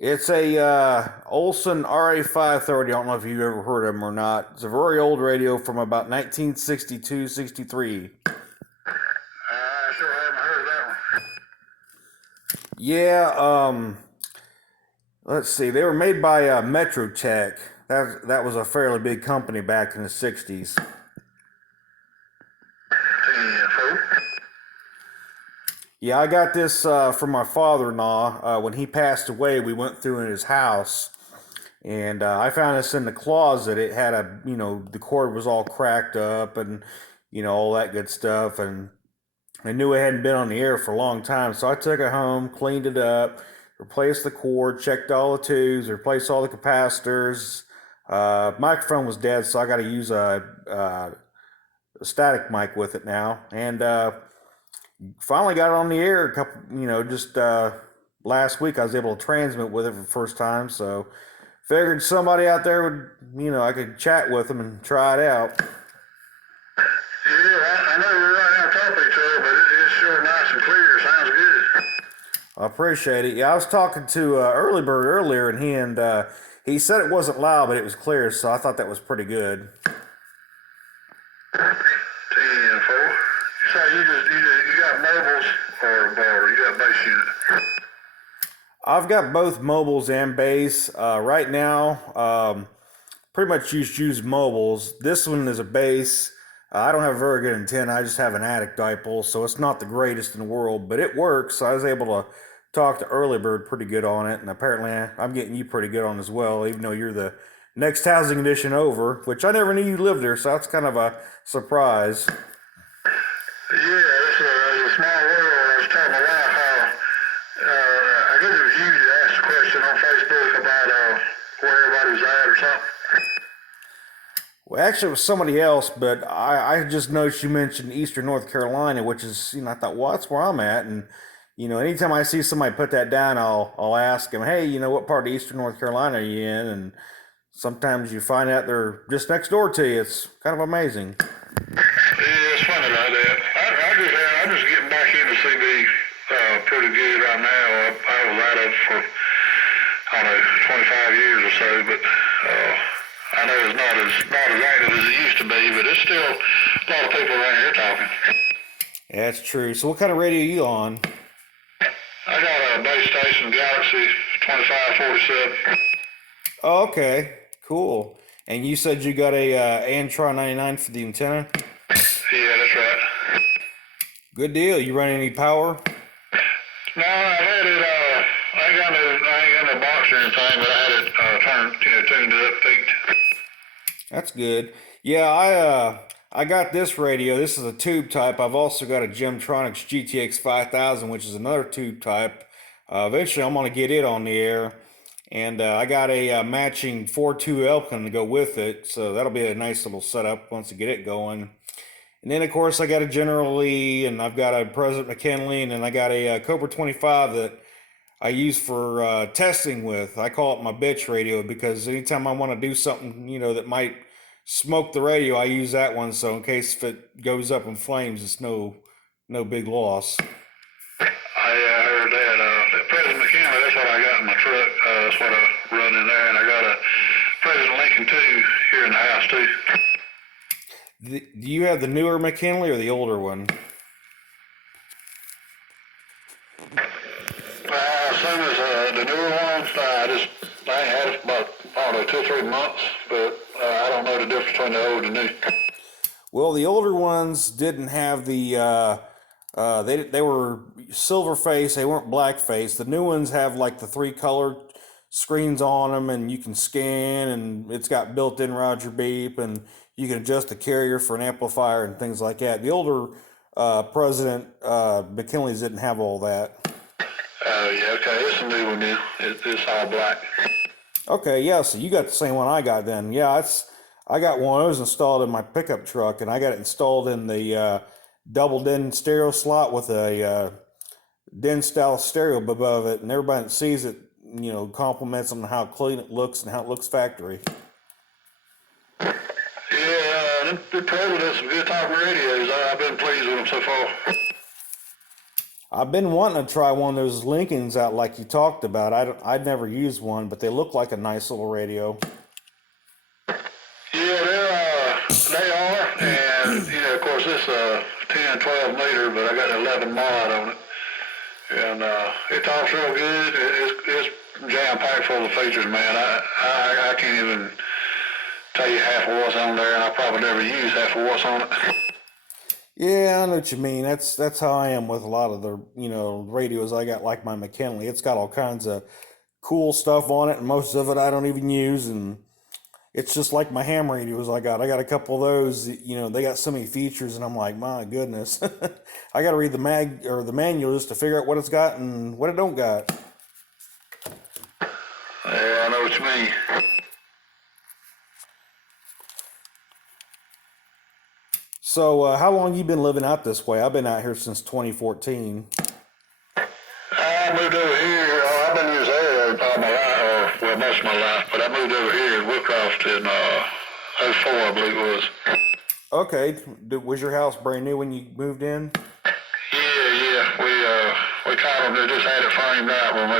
It's a Olson RA530. I don't know if you've ever heard of them or not. It's a very old radio from about 1962, 63. I sure haven't heard of that one. Yeah, let's see. They were made by Metrotek. That was a fairly big company back in the 60s. 10-4. Yeah, I got this from my father-in-law. When he passed away, we went through in his house, and I found this in the closet. It had the cord was all cracked up and, all that good stuff. And I knew it hadn't been on the air for a long time, so I took it home, cleaned it up, replaced the cord, checked all the tubes, replaced all the capacitors. Microphone was dead, so I got to use a static mic with it now. And finally got it on the air a couple, just last week I was able to transmit with it for the first time. So figured somebody out there would, I could chat with them and try it out. Yeah, I know we're right on top of each other, but it's sure nice and clear. Sounds good. I appreciate it. Yeah, I was talking to Early Bird earlier, and he said it wasn't loud, but it was clear. So I thought that was pretty good. 10-4. So you got mobiles or you got base unit? I've got both mobiles and bass. Right now, pretty much use mobiles. This one is a bass. I don't have a very good antenna. I just have an attic dipole, so it's not the greatest in the world, but it works. So I was able to talk to Early Bird pretty good on it, and apparently I'm getting you pretty good on as well, even though you're the next housing addition over, which I never knew you lived there, so that's kind of a surprise. Yeah, it's a small world. I was telling my wife how I guess it was you that asked a question on Facebook about where everybody was at or something. Well, actually, it was somebody else, but I just noticed you mentioned Eastern North Carolina, which is, I thought, well, that's where I'm at. And, anytime I see somebody put that down, I'll ask them, hey, what part of Eastern North Carolina are you in? And sometimes you find out they're just next door to you. It's kind of amazing. Yeah, it's funny like that. I'm just getting back into CB pretty good right now. I was out of it for, I don't know, 25 years or so, but I know it's not as active as it used to be, but it's still a lot of people around here talking. Yeah, that's true. So what kind of radio are you on? I got a base station, Galaxy 2547. Oh, okay. Cool. And you said you got a Antron 99 for the antenna? Yeah, that's right. Good deal. You running any power? No, I've had it, I ain't got no box or anything, but I had it tuned up, peaked. That's good. Yeah, I got this radio. This is a tube type. I've also got a Gemtronics GTX 5000, which is another tube type. Eventually, I'm gonna get it on the air, and I got a matching 4.2 Elkin to go with it. So that'll be a nice little setup once I get it going. And then, of course, I got a General Lee, and I've got a President McKinley, and then I got a Cobra 25 that I use for testing with. I call it my bitch radio because anytime I want to do something, that might smoke the radio, I use that one. So in case if it goes up in flames, it's no big loss. I heard that. President McKinley, that's what I got in my truck. That's what I run in there, and I got a President Lincoln 2 here in the house too. Do you have the newer McKinley or the older one? As soon as the newer ones, I ain't had it for about, I don't know, 2 or 3 months, but I don't know the difference between the old and new. Well, the older ones didn't have the they were silver face, they weren't black face. The new ones have like the 3 color screens on them, and you can scan, and it's got built-in Roger beep, and you can adjust the carrier for an amplifier and things like that. The older President McKinley's didn't have all that. Oh, yeah, okay, it's a new one now. It's all black. Okay, yeah, so you got the same one I got then. Yeah, I got one. It was installed in my pickup truck, and I got it installed in the double DIN stereo slot with a DIN style stereo above it, and everybody that sees it, compliments on how clean it looks and how it looks factory. Yeah, the President's some good talking radios. I've been pleased with them so far. I've been wanting to try one of those Lincolns out like you talked about. I'd never used one, but they look like a nice little radio. Yeah, they are, and of course this 10, 12 meter, but I got an 11 mod on it, and it talks real good. It's jam packed full of features, man. I can't even tell you half of what's on there, and I probably never use half of what's on it. Yeah, I know what you mean. That's how I am with a lot of the radios I got, like my McKinley. It's got all kinds of cool stuff on it, and most of it I don't even use. And it's just like my ham radios I got. I got a couple of those. They got so many features, and I'm like, my goodness, I got to read the manual just to figure out what it's got and what it don't got. Yeah, I know what you mean. So, how long you been living out this way? I've been out here since 2014. I moved over here. I've been in this area all my life, well, most of my life, but I moved over here in Woodcroft in '04, I believe it was. Okay, was your house brand new when you moved in? Yeah. We kind of just had it framed out when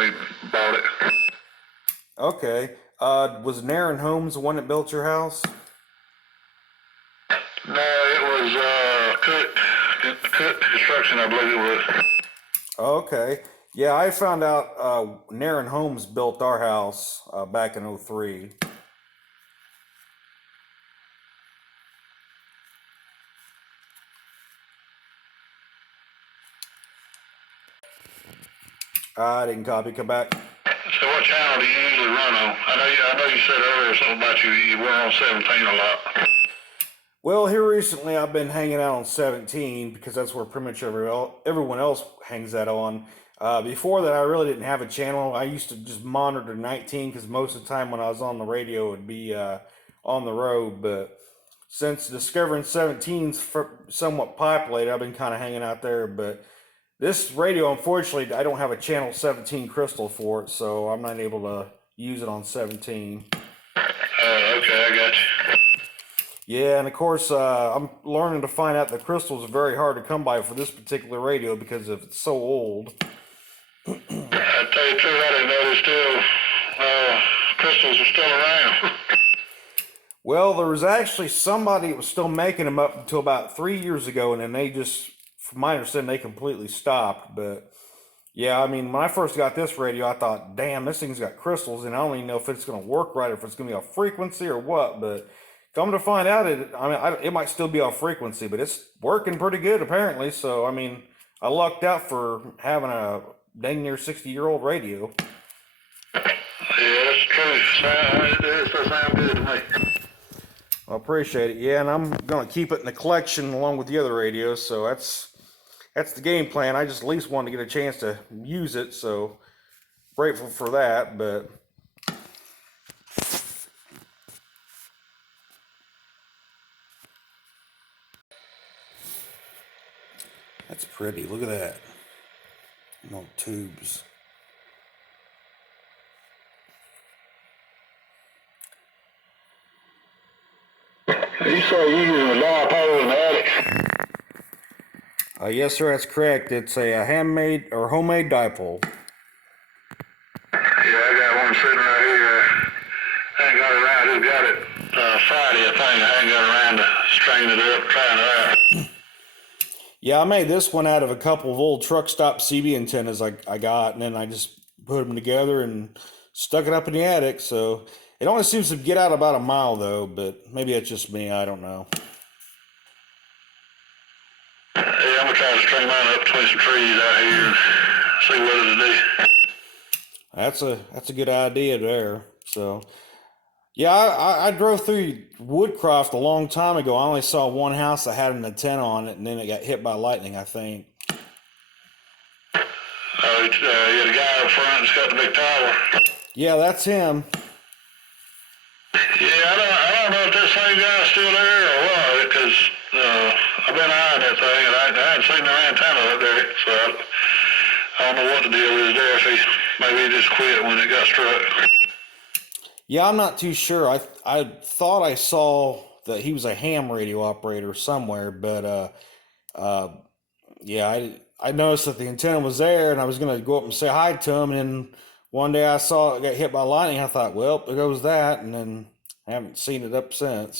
we bought it. Okay. Was Naren Homes the one that built your house? No, it was Cook Construction, I believe it was. Okay. Yeah, I found out Naren Homes built our house back in '03. I didn't copy. Come back. So what channel do you usually run on? I know you said earlier something about you were on 17 a lot. Well, here recently I've been hanging out on 17 because that's where pretty much everyone else hangs out on. Before that, I really didn't have a channel. I used to just monitor 19 because most of the time when I was on the radio, it would be on the road. But since discovering 17's somewhat populated, I've been kind of hanging out there. But this radio, unfortunately, I don't have a channel 17 crystal for it, so I'm not able to use it on 17. Okay, I got you. Yeah, and of course, I'm learning to find out the crystals are very hard to come by for this particular radio because it's so old. I tell you the truth, I didn't know there's still crystals are still around. Well, there was actually somebody that was still making them up until about 3 years ago, and then they just, from my understanding, they completely stopped. But yeah, I mean, when I first got this radio, I thought, damn, this thing's got crystals, and I don't even know if it's going to work right, or if it's going to be off frequency or what. But come to find out, it might still be off frequency, but it's working pretty good apparently. So I mean, I lucked out for having a dang near 60-year-old radio. Yeah, that's true. It does sound good to me. I appreciate it. Yeah, and I'm gonna keep it in the collection along with the other radios. So that's the game plan. I just at least wanted to get a chance to use it. So grateful for that. But that's pretty. Look at that. No tubes. You say you use a dipole in the attic? Yes, sir. That's correct. It's a handmade or homemade dipole. Yeah, I got one sitting right here. I ain't got it around. Just got it Friday, I think. I ain't got around to stringing it up, trying it out. Yeah, I made this one out of a couple of old truck stop CB antennas I got, and then I just put them together and stuck it up in the attic. So it only seems to get out about a mile, though, but maybe that's just me. I don't know. Yeah, I'm going to try to string mine up between some trees out here and see what it'll do. That's a good idea there. So, yeah, I drove through Woodcroft a long time ago. I only saw one house that had an antenna on it, and then it got hit by lightning, I think. Yeah, the guy up front that's got the big tower. Yeah, that's him. Yeah, I don't know if this same guy's still there or what, because I've been eyeing that thing, and I hadn't seen no antenna up there, so I don't know what the deal is there. If maybe he just quit when it got struck. Yeah, I'm not too sure. I thought I saw that he was a ham radio operator somewhere, but yeah, I noticed that the antenna was there, and I was gonna go up and say hi to him. And then one day I saw it got hit by lightning. I thought, well, there goes that, and then I haven't seen it up since.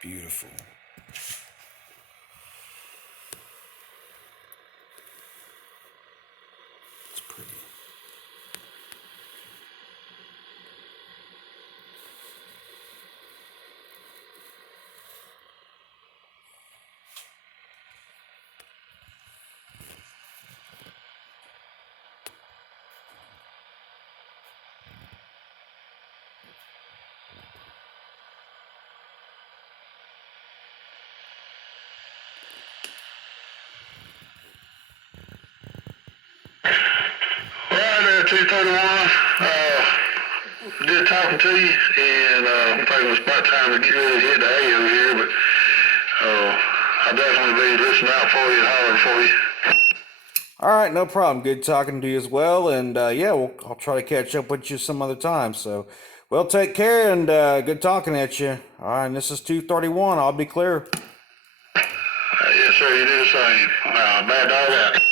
Beautiful. It's pretty. Right there, 231. Good talking to you, and I think it was about time to get ready to hit the hay over here, but I'll definitely be listening out for you and hollering for you. All right, no problem. Good talking to you as well. And yeah, I'll try to catch up with you some other time. So, well, take care, and good talking at you. All right, and this is 231. I'll be clear. Yes, sir, you do the same. Bad dog out.